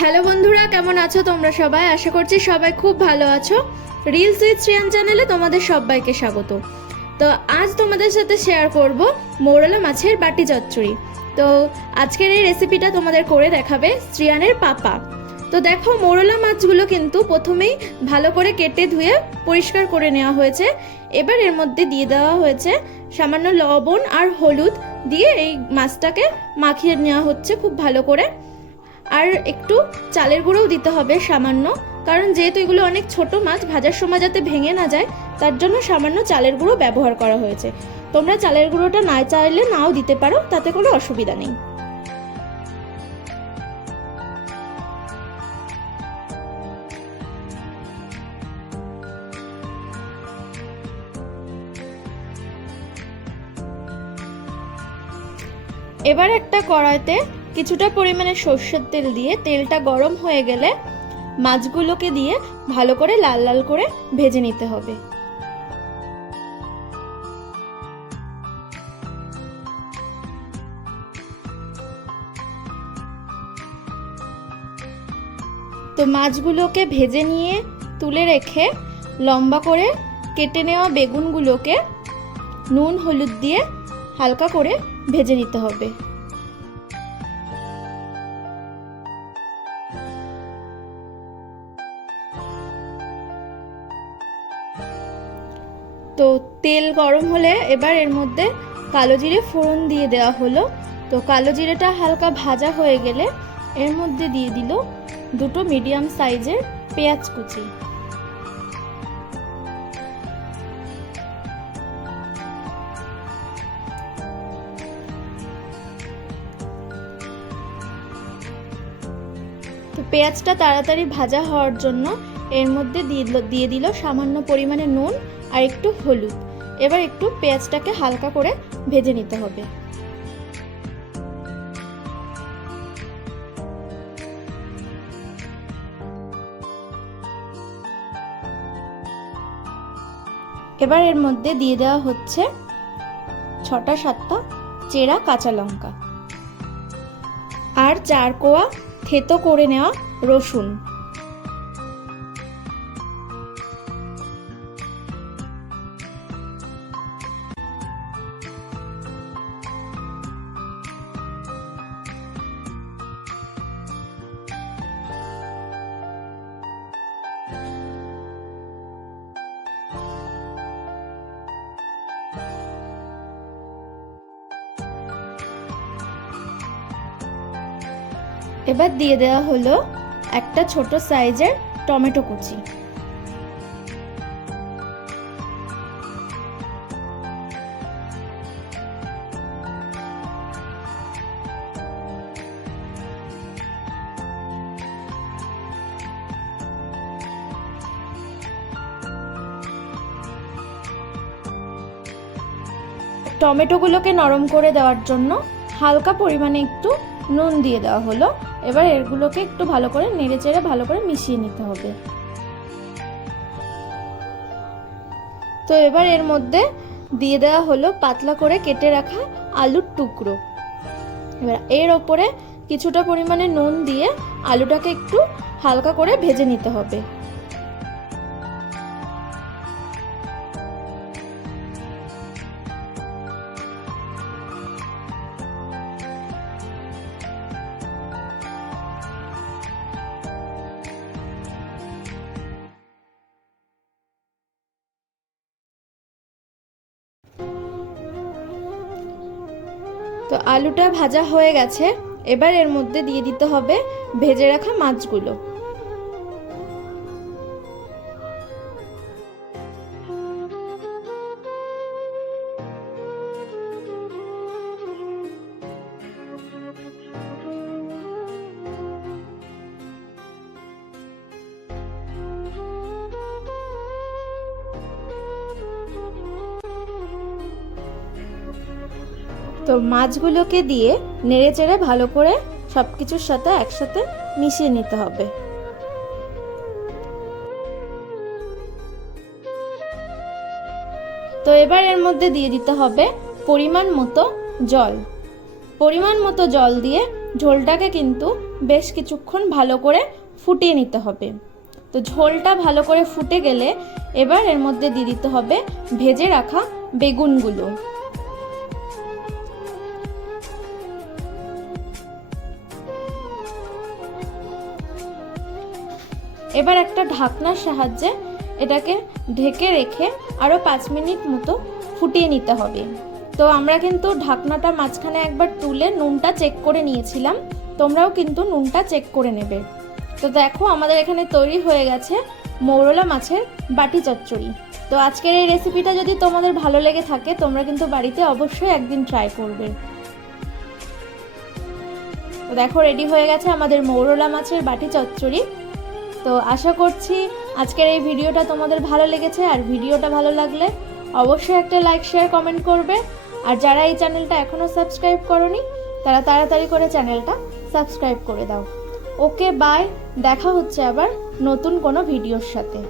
Hello বন্ধুরা, কেমন আছো তোমরা সবাই? আশা করছি সবাই খুব ভালো আছো। রিলস উইথ শ্রিয়ান চ্যানেলে তোমাদের সবাইকে স্বাগত। তো আজ তোমাদের সাথে শেয়ার করব মৌরলা মাছের বাটি চচ্চড়ি। তো আজকের এই রেসিপিটা তোমাদের করে দেখাবে শ্রিয়ানের পাপা। তো দেখো, মৌরলা মাছগুলো কিন্তু প্রথমেই ভালো করে কেটে ধুয়ে পরিষ্কার করে নেওয়া হয়েছে। এবার এর মধ্যে দিয়ে দেওয়া হয়েছে সামান্য লবণ আর হলুদ দিয়ে এই মাছটাকে মাখিয়ে নেওয়া হচ্ছে খুব ভালো করে। আর একটু চালের গুঁড়োও দিতে হবে সামান্য, কারণ যেহেতু এগুলো অনেক ছোট মাছ, ভাজার সময় যাতে ভেঙে না যায় তার জন্য সামান্য চালের গুঁড়ো ব্যবহার করা হয়েছে। তোমরা চালের গুঁড়োটা না চাইলে নাও দিতে পারো, তাতে কোনো অসুবিধা নেই। এবার একটা কড়াইতে কিছুটা পরিমাণে সর্ষের তেল দিয়ে তেলটা গরম হয়ে গেলে মাছগুলোকে দিয়ে ভালো করে লাল লাল করে ভেজে নিতে হবে। তো মাছগুলোকে ভেজে নিয়ে তুলে রেখে লম্বা করে কেটে নেওয়া বেগুনগুলোকে নুন হলুদ দিয়ে হালকা করে ভেজে নিতে হবে। তো তেল গরম হলে এবার এর মধ্যে কালো জিরে ফোড়ন দিয়ে দেওয়া হলো। তো কালো জিরেটা হালকা ভাজা হয়ে গেলে এর মধ্যে দিয়ে দিল দুটো মিডিয়াম সাইজের পেঁয়াজ কুচি। তো পেঁয়াজটা তাড়াতাড়ি ভাজা হওয়ার জন্য এর মধ্যে দিয়ে দিল সামান্য পরিমাণে নুন আর একটু হলুদ। এবার একটু পেঁয়াজটাকে হালকা করে ভেজে নিতে হবে। এবার এর মধ্যে দিয়ে দেওয়া হচ্ছে 6-7টা চেরা কাঁচা লঙ্কা আর 4 কোয়া থেতো করে নেওয়া রসুন। এবার দিয়ে দেওয়া হলো একটা ছোট সাইজের টমেটো কুচি। টমেটোগুলোকে নরম করে দেওয়ার জন্য হালকা পরিমাণে একটু নুন দিয়ে দেওয়া হলো। এবার এগুলোকে একটু ভালো করে নেড়েচেড়ে ভালো করে মিশিয়ে নিতে হবে। তো এবার এর মধ্যে দিয়ে দেওয়া হলো পাতলা করে কেটে রাখা আলুর টুকরো। এবার এর ওপরে কিছুটা পরিমাণে নুন দিয়ে আলুটাকে একটু হালকা করে ভেজে নিতে হবে। তো আলুটা ভাজা হয়ে গেছে। এবার এর মধ্যে দিয়ে দিতে হবে ভেজে রাখা মাছগুলো। তো মাছগুলোকে দিয়ে নেড়েচেড়ে ভালো করে সবকিছুর সাথে একসাথে মিশিয়ে নিতে হবে। তো এবার এর মধ্যে দিয়ে দিতে হবে পরিমাণ মতো জল। পরিমাণ মতো জল দিয়ে ঝোলটাকে কিন্তু বেশ কিছুক্ষণ ভালো করে ফুটিয়ে নিতে হবে। তো ঝোলটা ভালো করে ফুটে গেলে এবার এর মধ্যে দিয়ে দিতে হবে ভেজে রাখা বেগুনগুলো। এবার একটা ঢাকনার সাহায্যে এটাকে ঢেকে রেখে আরও 5 মিনিট মতো ফুটিয়ে নিতে হবে। তো আমরা কিন্তু ঢাকনাটা মাঝখানে একবার তুলে নুনটা চেক করে নিয়েছিলাম, তোমরাও কিন্তু নুনটা চেক করে নেবে। তো দেখো আমাদের এখানে তৈরি হয়ে গেছে মৌরলা মাছের বাটি চচ্চড়ি। তো আজকের এই রেসিপিটা যদি তোমাদের ভালো লেগে থাকে তোমরা কিন্তু বাড়িতে অবশ্যই একদিন ট্রাই করবে। তো দেখো রেডি হয়ে গেছে আমাদের মৌরলা মাছের বাটি চচ্চড়ি। তো আশা করছি আজকের এই ভিডিওটা তোমাদের ভালো লেগেছে, আর ভিডিওটা ভালো লাগলে অবশ্যই একটা লাইক শেয়ার কমেন্ট করবে। আর যারা এই চ্যানেলটা এখনও সাবস্ক্রাইব করোনি তারা তাড়াতাড়ি করে চ্যানেলটা সাবস্ক্রাইব করে দাও। ওকে বাই, দেখা হচ্ছে আবার নতুন কোনো ভিডিওর সাথে।